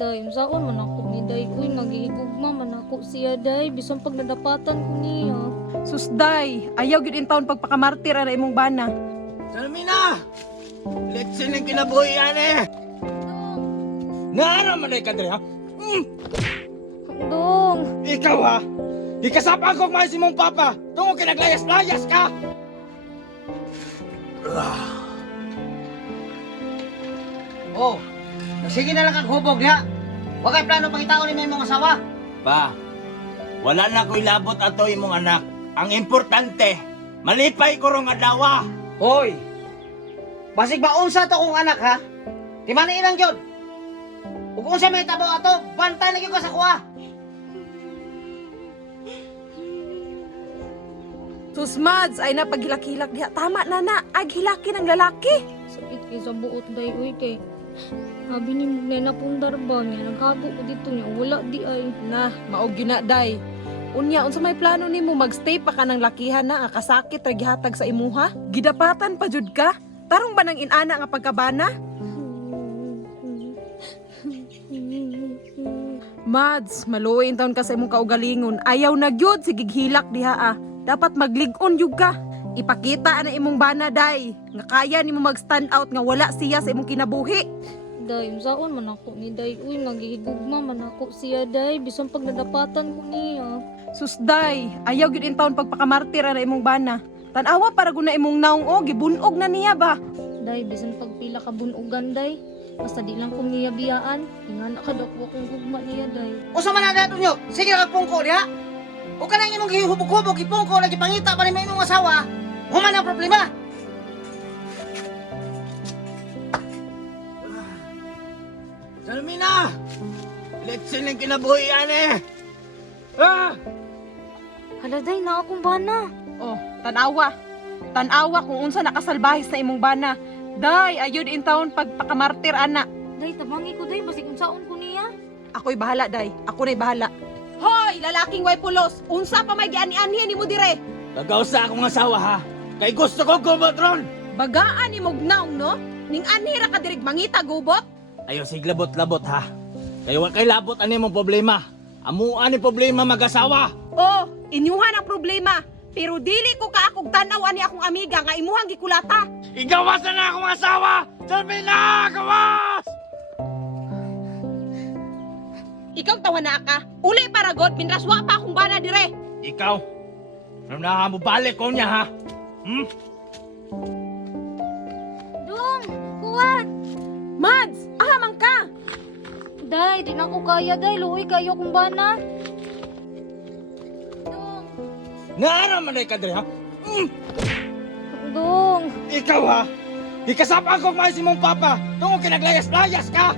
Day, unsaon man ako ni Day. Uy, nagihigugma man ako siya, Day. Bisan pag nadapatan ko niya. Susday, ayaw gyud in taon pagpakamartir ana imong bana. Salmina! Leksin ng kinabuhian eh! Naara man ay kadre ha? Dong! Ikaw ha? Ikasapa ko kumain si mong papa! Tungo kinaglayas-layas ka! Oh, sige na lang kang hubog niya. Huwag kay plano pangitaon ni mong asawa. Pa, wala na ko'y labot ato imong anak. Ang importante, malipay ko rong adawa. Hoy, basig ba unsa to kong anak ha? Timani ilang yun. Ug unsa may tabo ato, bantay lagi ko sa kuha. Susmads ay napaghilak-hilak diha. Tama na na, aghilaki ng lalaki. Sakit kay sa buot, Day. Uy, kay sabi ni Nena Pundar ba niya, naghago ko dito niya. Wala di ay. Na, maog yun na, day. Unya, unsa may plano nimo magstay pa ka ng lakihan na kasakit ra gihatag sa imuha? Gidapatan pa jud ka? Tarong ba nang inana nga pagkabana? Mads, maluoy taon ka sa imong kaugalingon. Ayaw na gyud sige hilak diha ah. Dapat maglig-on jud ka. Ipakita na imong bana day nga kaya nimo mag-stand out nga wala siya sa imong kinabuhi. Day, unsaon man ako ni Day. Uy, nagihigugma man ako siya, Day. Bisan pag nadapatan ko niya. Susday, ayaw gyud in taon pagpakamartir na imong bana. Tan-awa para guna imong naong o gibunog na niya ba? Day, bisan pagpila ka bunugan, Day. Basta di lang kong niya biyaan. Ingana ka dako kong gugma niya, Day. Unsa man na ninyo? Sige na pungko diha. O ka nang imong gihubog-hubog ipungko lagi pangita pa ni imong asawa. Human ang problema. Salmina! Leksin ng kinabuhian eh! Ah! Hala, Day, na akong bana. Oh, tanawa. Tanawa kung unsa nakasalbahis na imong bana. Day, ayod in taon pagpakamartir ana. Day, tabangi ko, Day. Basig unsaon ko niya. Ako'y bahala, day. Ako na'y bahala. Hoy, lalaking way pulos. Unsa pa may giani-anhi nimo dire? Tagaw sa akong asawa ha! Kay gusto ko gumotron! Bagaan ni mugnaong no? Ning anhi ra ka dirig mangita gubot? Ayo sig labot-labot ha! Kaya wa kay labot ani mong problema! Amuan ni problema mag-asawa! Oh, inyuhan ang problema. Pero dili ko ka akog tanaw ani akong amiga nga imuhang gikulata. Igawasan na akong asawa! Salmina! Gawas! Ikaw tawa na ka. Uli para god minraswa pa akong bana dire. Ikaw! Ano na mo balik ko niya ha? Hmm? Dong! Kuwan! Mads, ahamang ka. Day, di na ko kaya, Day. Luoy kayo kong bana. Dong! Naara man ay kadre ha? Dong! Ikaw ha? Ikasapa ko kumain si mong papa! Tungo kinaglayas-layas ka!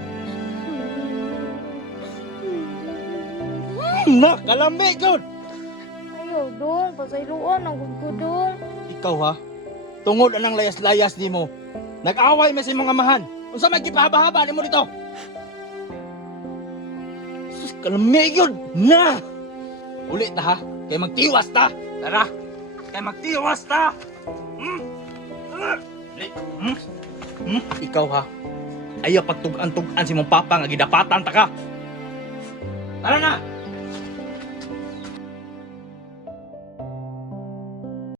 Nakalamig yun! Ayaw, Dong. Pasayloan ang ko, Dong. Ikaw ha? Tungod anang layas-layas ni mo. Nag-away mo si mga amahan. Unsa may gipahaba-haba ni mo dito? Sus, kalamig yun! Na! Ulit ta ha? Kay magtiwas ta! Tara! Kay magtiwas ta! Ikaw ha? Ayaw pagtug-an-tug-an si mong papa nga gidapatan ta ka! Tara na!